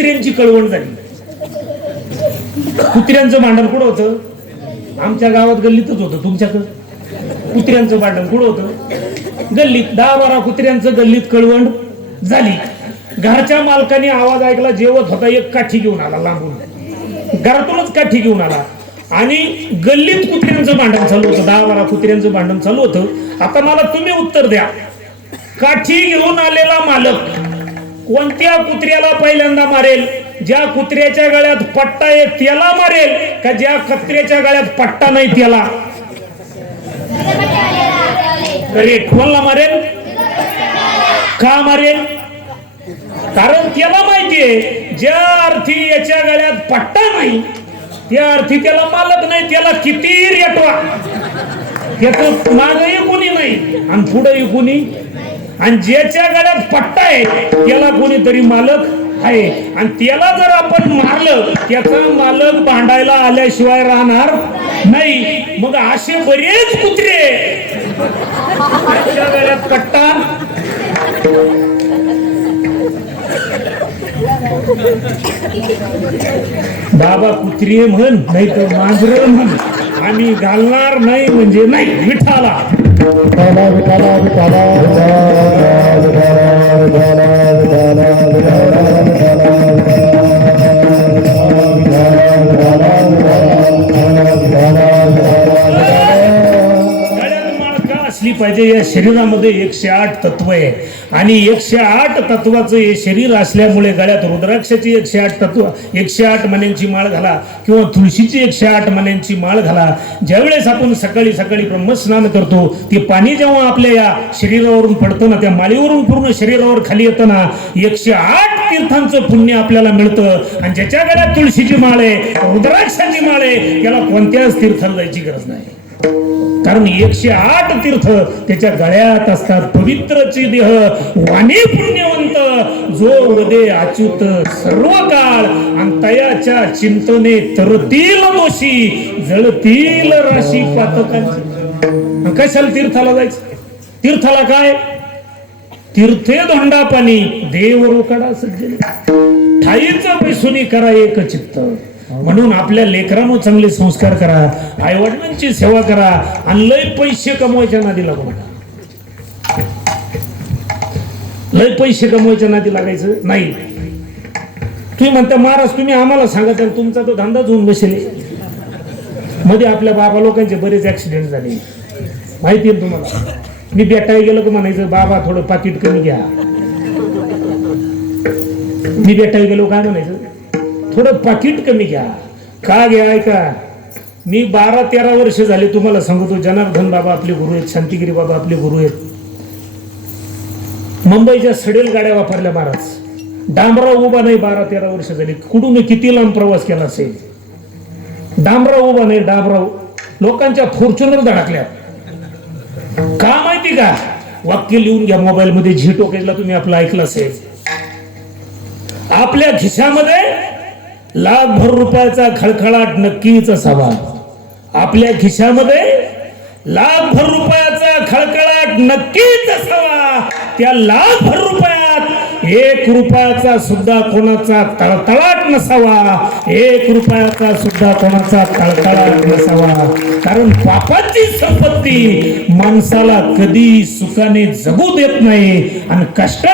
कुत्र्यांची कळवण झाली. कुत्र्यांचं भांडण कुठं होतं? आमच्या गावात गल्लीतच होतं तुमच्याकडं. कुत्र्यांचं भांडण कुठं होतं? गल्लीत दहा बारा कुत्र्यांचं गल्लीत कळवण झाली. घरच्या मालकाने आवाज ऐकला जेवत होता एक काठी घेऊन आला लांबून. घरातूनच काठी घेऊन आला. आणि गल्लीत कुत्र्यांचं भांडण चालू होतं दहा बारा कुत्र्यांचं भांडण चालू होतं. आता मला तुम्ही उत्तर द्या. काठी घेऊन आलेला मालक कोणत्या कुत्र्याला पहिल्यांदा मारेल? ज्या कुत्र्याच्या गळ्यात पट्टा आहे त्याला मारेल का ज्या कुत्र्याच्या गळ्यात पट्टा नाही त्याला? अरे कोणला मारेल? का मारेल? कारण त्याला माहितीये ज्या अर्थी याच्या गळ्यात पट्टा नाही त्या अर्थी त्याला मालक नाही त्याला किती रेटवा? याच मागही कोणी नाही आणि पुढेही कोणी आणि ज्याच्या गळ्यात पट्टा आहे त्याला कोणीतरी मालक आहे. आणि त्याला जर आपण मारलं त्याचा मालक भांडायला आल्याशिवाय राहणार नाही. मग असे बरेच कुत्रे त्याच्या गळ्यात पट्टा बाबा कुत्री म्हण नाही तर मांजर म्हण. आम्ही घालणार नाही म्हणजे नाही विठाला. विठाला विठाला विठाला माहिती पाहिजे या शरीरामध्ये एकशे आठ तत्व आहे. आणि एकशे आठ तत्वाचं हे शरीर असल्यामुळे गळ्यात रुद्राक्षाची एकशे आठ तत्व एकशे आठ मण्यांची माळ घाला किंवा तुळशीची एकशे आठ मण्यांची माळ घाला. ज्यावेळेस आपण सकाळी सकाळी ब्रह्मस्नान करतो ते पाणी जेव्हा आपल्या या शरीरावरून पडतं ना त्या माळीवरून पूर्ण शरीरावर खाली येतं ना एकशे आठ तीर्थांचं पुण्य आपल्याला मिळतं. आणि ज्याच्या गळ्यात तुळशीची माळ आहे रुद्राक्षाची माळ आहे त्याला कोणत्याच तीर्थाला जायची गरज नाही. कारण एकशे आठ तीर्थ त्याच्या गळ्यात असतात पवित्रची देह. वाणी पुण्यवंत जो वदे अच्युत सर्व काळ आणि तयाच्या चिंतने तरतील दोषी जळतील राशी पातकांची. कशाला तीर्थाला जायचं? तीर्थाला काय? तीर्थे धोंडा पाणी देव रोकडा सज्जन. ठाईच पैसुनी करा एक चित्त. म्हणून आपल्या लेकरांनो चांगले संस्कार करा. आई वडिलांची सेवा करा. आणि लय पैसे कमवायच्या नादी लागू नका. लय पैसे कमवायच्या नादी लागायचं नाही. तुम्ही म्हणता महाराज तुम्ही आम्हाला सांगा त्याला तुमचा तो धंदाच होऊन बसेल. मध्ये आपल्या बाबा लोकांचे बरेच ऍक्सिडेंट झाले. माहिती आहे तुम्हाला? मी बेटाय गेलो की म्हणायचं बाबा थोडं पाकिट कमी घ्या. मी बेटाय गेलो काय म्हणायचं? थोडं पाकिट कमी घ्या. का घ्या ऐका. मी बारा तेरा वर्ष झाले तुम्हाला सांगतो जनार्दन बाबा आपले गुरु आहेत शांतिगिरी बाबा आपले गुरु आहेत. मुंबईच्या सडेल गाड्या वापरल्या महाराज. डांबराव उभा नाही बारा तेरा वर्ष झाली. कुठून किती लांब प्रवास केला असेल? डांबराव उभा नाही डांबराव लोकांच्या फॉर्च्युनर धडकल्या. का माहिती का? वाक्य लिहून घ्या मोबाईल मध्ये झी टोकेजला तुम्ही आपलं ऐकलं असेल. आपल्या खिशामध्ये लाखभर रुपयाचा खळखळाट नक्कीच असावा. आपल्या खिशामध्ये लाखभर रुपयाचा खळखळाट नक्कीच असावा. त्या लाखभर रुपयात एक रुपयाचा सुद्धा कोणाचा तळतळाट नसावा. एक रुपयाचा सुद्धा कोणाचा तळतळाट नसावा. कारण पापाची संपत्ती माणसाला कधी सुखाने जगू देत नाही आणि कष्ट